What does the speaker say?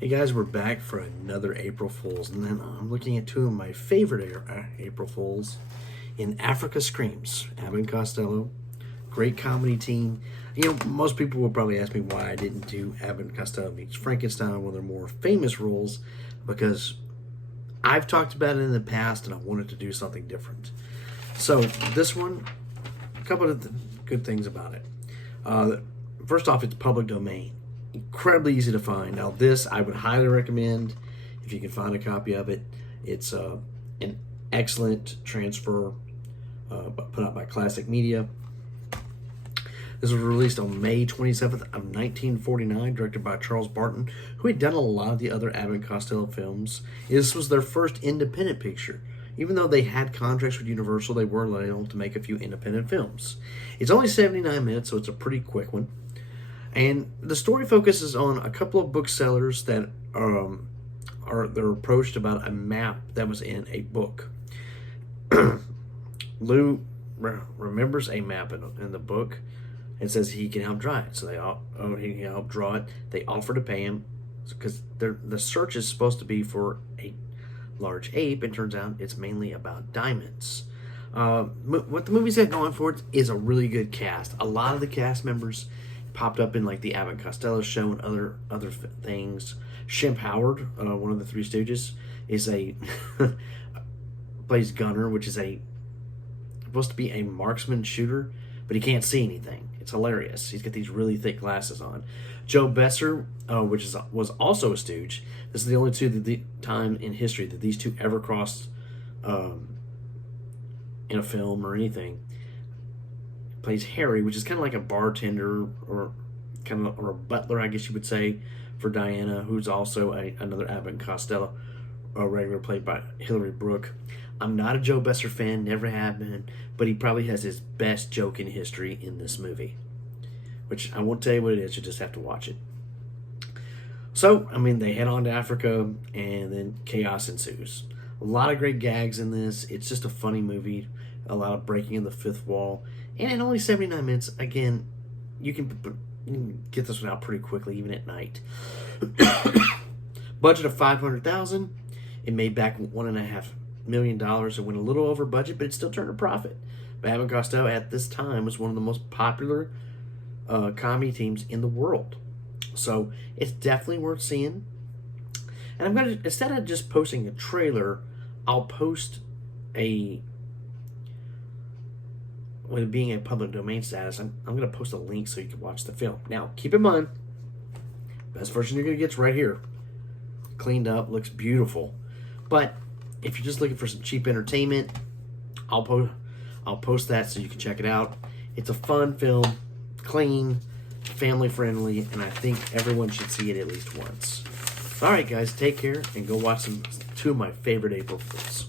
Hey guys, we're back for another April Fools, and then I'm looking at two of my favorite April Fools in Africa Screams. Abbott and Costello, great comedy team. You know, most people will probably ask me why I didn't do Abbott and Costello Meets Frankenstein, one of their more famous roles, because I've talked about it in the past and I wanted to do something different. So this one, a couple of good things about it. First off, it's public domain. Incredibly easy to find. Now this I would highly recommend if you can find a copy of it. It's an excellent transfer put out by Classic Media. This was released on May 27th of 1949, directed by Charles Barton, who had done a lot of the other Abbott and Costello films. This was their first independent picture. Even though they had contracts with Universal, they were able to make a few independent films. It's only 79 minutes, so it's a pretty quick one. And the story focuses on a couple of booksellers that they're approached about a map that was in a book. Lou remembers a map in the book and says he can help draw it. So he can help draw it. They offer to pay him because the search is supposed to be for a large ape, and turns out it's mainly about diamonds. What the movie's got going for it is a really good cast. A lot of the cast members popped up in like the Abbott and Costello show and other things. Shemp Howard, one of the Three Stooges, is plays Gunner, which is supposed to be a marksman shooter, but he can't see anything. It's hilarious. He's got these really thick glasses on. Joe Besser, was also a Stooge. This is the only time in history that these two ever crossed in a film or anything. Plays Harry, which is kind of like a bartender or a butler, I guess you would say, for Diana, who's also another Abbott and Costello regular, played by Hilary Brooke. I'm not a Joe Besser fan, never have been, but he probably has his best joke in history in this movie, which I won't tell you what it is. You just have to watch it. So, I mean, they head on to Africa, and then chaos ensues. A lot of great gags in this. It's just a funny movie. A lot of breaking in the fifth wall. And in only 79 minutes, again, you can get this one out pretty quickly, even at night. Budget of $500,000. It made back $1.5 million. It went a little over budget, but it still turned a profit. Abbott and Costello at this time was one of the most popular comedy teams in the world. So it's definitely worth seeing. And I'm going to, instead of just posting a trailer, I'll post with it being a public domain status, I'm going to post a link so you can watch the film. Now, keep in mind, best version you're going to get is right here. Cleaned up, looks beautiful. But if you're just looking for some cheap entertainment, I'll post that so you can check it out. It's a fun film, clean, family friendly, and I think everyone should see it at least once. All right, guys, take care and go watch two of my favorite April Fools.